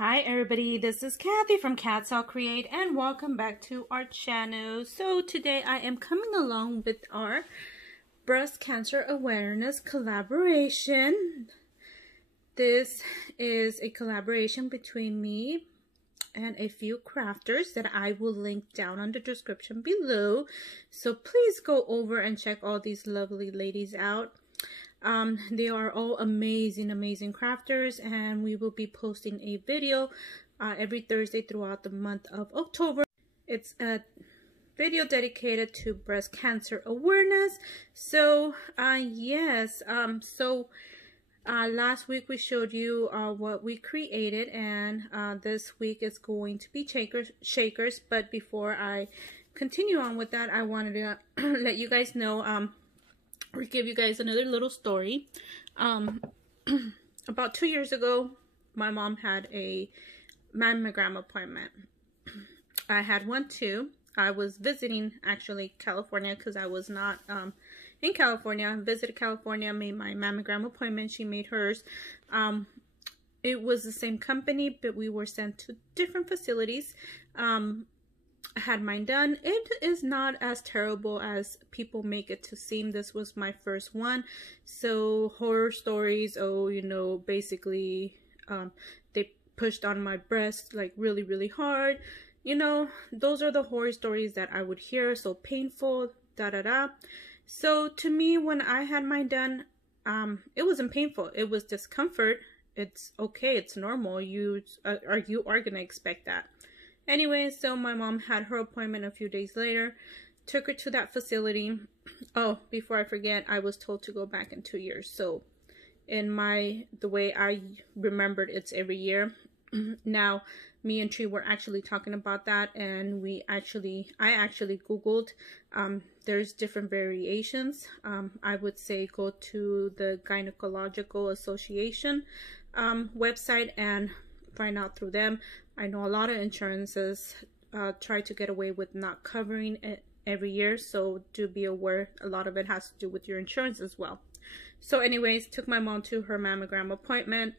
Hi everybody, this is Kathy from Katzel Create and welcome back to our channel. So today I am coming along with our breast cancer awareness collaboration. This is a collaboration between me and a few crafters that I will link down on the description below. So please go over and check all these lovely ladies out. They are all amazing crafters, and we will be posting a video every Thursday throughout the month of October. It's a video dedicated to breast cancer awareness. So last week we showed you what we created, and this week is going to be shakers. But before I continue on with that, I wanted to let you guys know or give you guys another little story. About 2 years ago, my mom had a mammogram appointment. I had one too. I was visiting actually California because I was not in California. I visited California, made my mammogram appointment. She made hers. It was the same company, but we were sent to different facilities. I had mine done. It is not as terrible as people make it to seem. This was my first one. So horror stories, basically they pushed on my breast like really hard. Those are the horror stories that I would hear. So painful, So to me, when I had mine done, it wasn't painful. It was discomfort. It's okay. It's normal. You are gonna expect that. Anyway, so my mom had her appointment a few days later, took her to that facility. Oh, before I forget, I was told to go back in 2 years. So in the way I remembered, it's every year. Now, me and Tree were actually talking about that, and I actually Googled. There's different variations. I would say go to the Gynecological Association website and find out through them. I know a lot of insurances try to get away with not covering it every year, so do be aware a lot of it has to do with your insurance as well. So anyways, took my mom to her mammogram appointment.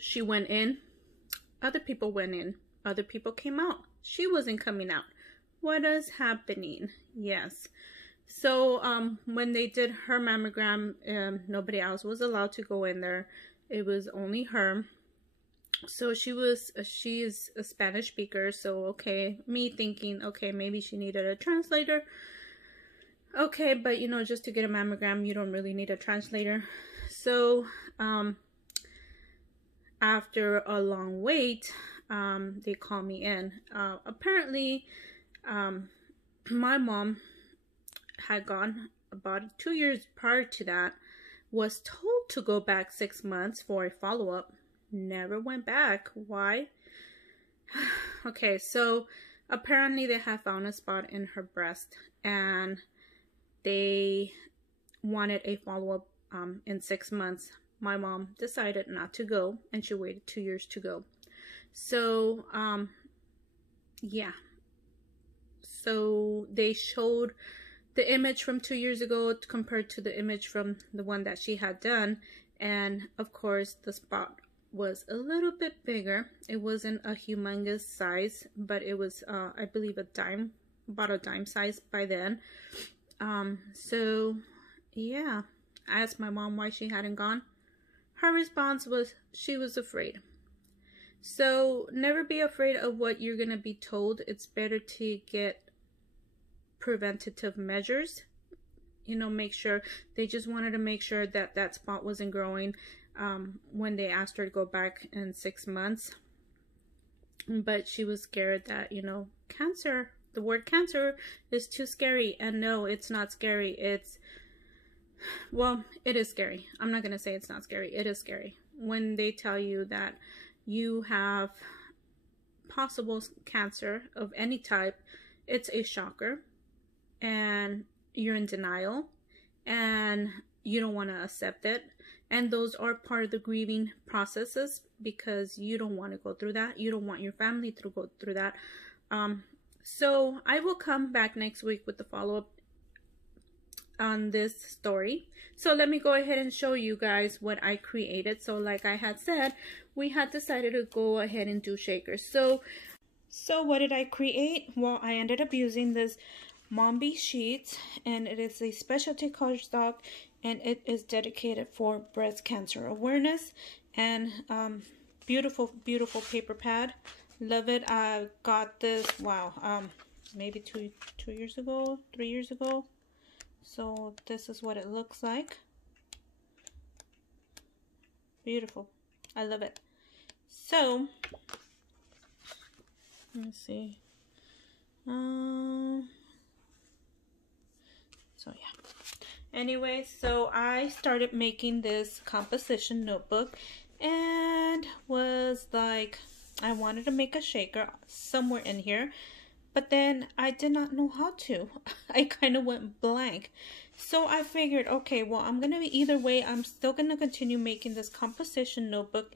She went in, other people went in, other people came out. She wasn't coming out. What is happening? Yes. So when they did her mammogram, nobody else was allowed to go in there. It was only her. So she is a Spanish speaker, so okay, me thinking, okay, maybe she needed a translator. Okay, but just to get a mammogram, you don't really need a translator. So after a long wait, they call me in. Apparently, my mom had gone about 2 years prior to that, was told to go back 6 months for a follow-up. Never went back. Why? Okay, so apparently they have found a spot in her breast, and they wanted a follow-up in 6 months. My mom decided not to go, and she waited 2 years to go. So yeah, so they showed the image from 2 years ago compared to the image from the one that she had done, and of course the spot was a little bit bigger. It wasn't a humongous size, but it was I believe about a dime size by then. So yeah, I asked my mom why she hadn't gone. Her response was she was afraid. So never be afraid of what you're gonna be told. It's better to get preventative measures. Make sure. They just wanted to make sure that that spot wasn't growing when they asked her to go back in 6 months. But she was scared that, cancer, the word cancer is too scary. And no, it's not scary. Well, it is scary. I'm not going to say it's not scary. It is scary. When they tell you that you have possible cancer of any type, it's a shocker. And you're in denial. And you don't want to accept it. And those are part of the grieving processes, because you don't want to go through that. You don't want your family to go through that. So I will come back next week with the follow-up. on this story. So let me go ahead and show you guys what I created. So like I had said, we had decided to go ahead and do shakers. So what did I create? Well, I ended up using this Mombi sheets, and it is a specialty cardstock, and it is dedicated for breast cancer awareness. And beautiful paper pad. Love it. I got this, wow, maybe two years ago, 3 years ago. So this is what it looks like. Beautiful. I love it. So let me see. So yeah. Anyway, so I started making this composition notebook and was like, I wanted to make a shaker somewhere in here, but then I did not know how to. I kind of went blank. So I figured, okay, well, I'm going to be either way. I'm still going to continue making this composition notebook,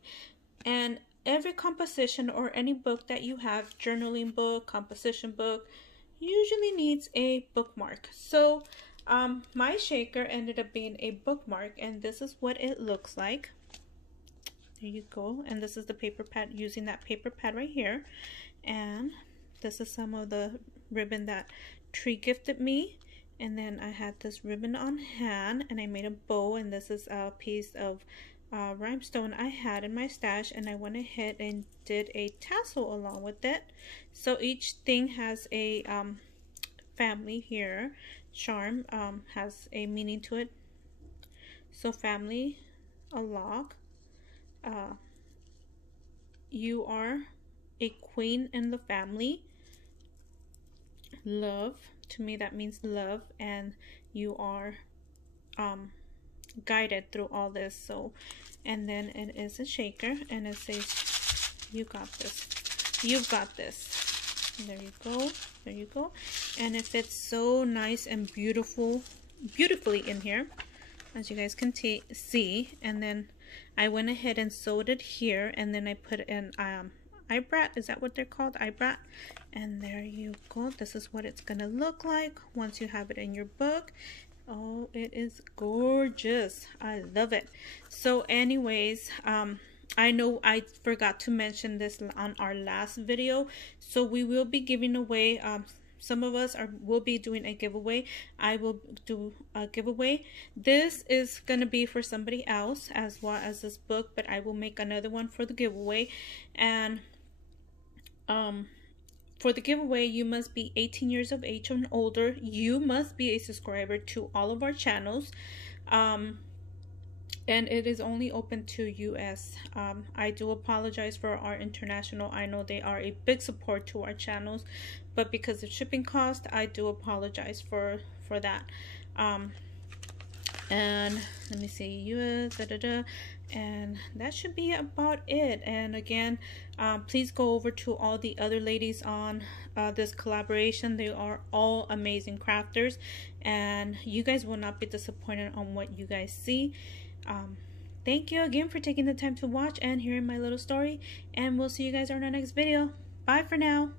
and every composition or any book that you have, journaling book, composition book, usually needs a bookmark. So my shaker ended up being a bookmark, and this is what it looks like. There you go. And this is the paper pad, using that paper pad right here. And this is some of the ribbon that Tree gifted me. And then I had this ribbon on hand, and I made a bow, and this is a piece of rhinestone I had in my stash, and I went ahead and did a tassel along with it. So each thing has a family here. Charm has a meaning to it. So family, a log. You are a queen in the family. Love, to me that means love, and you are guided through all this. So, and then it is a shaker, and it says, you got this, you've got this. And there you go, there you go. And it fits so nice and beautifully in here, as you guys can see. And then I went ahead and sewed it here, and then I put in eye-brat, is that what they're called? Eye-brat. And there you go. This is what it's gonna look like once you have it in your book. Oh, it is gorgeous. I love it. So anyways, I know I forgot to mention this on our last video. So we will be giving away, some of us will be doing a giveaway. I will do a giveaway. This is gonna be for somebody else as well as this book, but I will make another one for the giveaway. And for the giveaway, you must be 18 years of age and older. You must be a subscriber to all of our channels. And it is only open to US. I do apologize for our international. I know they are a big support to our channels, but because of shipping cost, I do apologize for that. And let me see, US, and that should be about it. And again, please go over to all the other ladies on this collaboration. They are all amazing crafters, and you guys will not be disappointed on what you guys see. Thank you again for taking the time to watch and hearing my little story, and we'll see you guys on our next video. Bye for now.